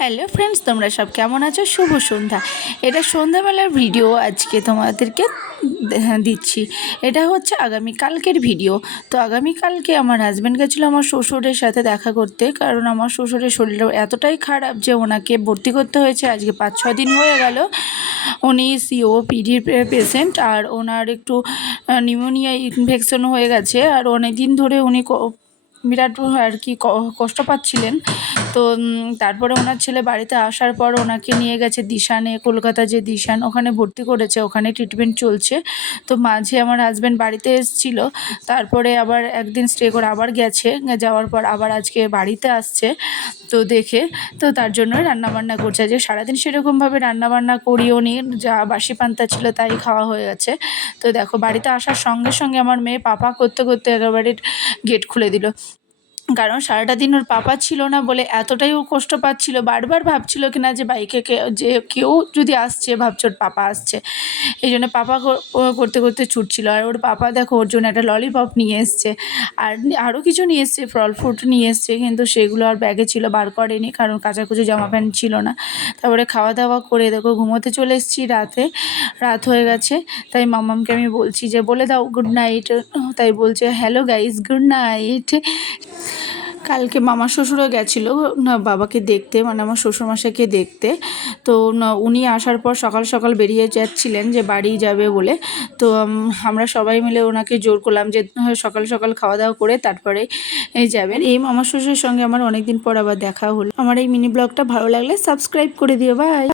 Hello friends, তোমরা সব কেমন আছো? শুভ সন্ধ্যা। এটা সন্ধ্যাবেলার ভিডিও আজকে তোমাদেরকে দিচ্ছি। এটা হচ্ছে আগামীকালকের ভিডিও। তো আগামীকালকে আমার হাজব্যান্ড গেছিলো আমার শ্বশুরের সাথে দেখা করতে, কারণ আমার শ্বশুরের শরীরটা এতটাই খারাপ যে ওনাকে ভর্তি করতে হয়েছে। আজকে 5-6 দিন হয়ে গেল। উনি সিওপিডির পেশেন্ট, আর ওনার একটু নিউমোনিয়া ইনফেকশন হয়ে গেছে, আর অনেক দিন ধরে উনি বিরাট আর কি কষ্ট পাচ্ছিলেন। তো তারপরে ওনার ছেলে বাড়িতে আসার পর ওনাকে নিয়ে গেছে দিশানে, কলকাতা যে দিশান, ওখানে ভর্তি করেছে, ওখানে ট্রিটমেন্ট চলছে। তো মাঝে আমার হাজব্যান্ড বাড়িতে এসেছিলো, তারপরে আবার একদিন স্টে করে আবার গেছে, যাওয়ার পর আবার আজকে বাড়িতে আসছে। তো দেখে তো তার জন্যই রান্নাবান্না করছে। যে সারাদিন সেরকমভাবে রান্নাবান্না করিও নি, যা বাসি পান্তা ছিল তাই খাওয়া হয়ে গেছে। তো দেখো, বাড়িতে আসার সঙ্গে সঙ্গে আমার মেয়ে পাপা করতে করতে একেবারে গেট খুলে দিল। কারণ সারাটা দিন ওর পাপা ছিল না বলে এতটাই ও কষ্ট পাচ্ছিল, বারবার ভাবছিল কিনা যে বাইকে যে কেউ যদি আসছে ভাবছে ওর পাপা আসছে, এই জন্য পাপা করতে করতে ছুটছিল। আর ওর পাপা দেখো ওর জন্য একটা ললিপপ নিয়ে এসছে, আর আরও কিছু নিয়ে এসছে, ফল ফ্রুট নিয়ে এসছে, কিন্তু সেগুলো আর ব্যাগে ছিল, বার করেনি, কারণ কাচাকুচো জামা প্যান্ট ছিল না। তারপরে খাওয়া দাওয়া করে দেখো ঘুমোতে চলে এসেছি। রাত হয়ে গেছে, তাই মাম্মামকে আমি বলছি যে বলে দাও গুড নাইট। তাই বলছে হ্যালো গাইস, গুড নাইট। কালকে মামা শ্বশুরও গেছিলো না বাবাকে দেখতে, মানে আমার শ্বশুরমশাইকে দেখতে। তো উনি আসার পর সকাল সকাল বেরিয়ে যাচ্ছিলেন যে বাড়ি যাবে বলে। তো আমরা সবাই মিলে ওনাকে জোর করলাম যে সকাল সকাল খাওয়া দাওয়া করে তারপরে যাবেন। এই মামা শ্বশুরের সঙ্গে আমার অনেক দিন পর আবার দেখা হলো। আমার এই মিনি ব্লগটা ভালো লাগলে সাবস্ক্রাইব করে দিও, বাই।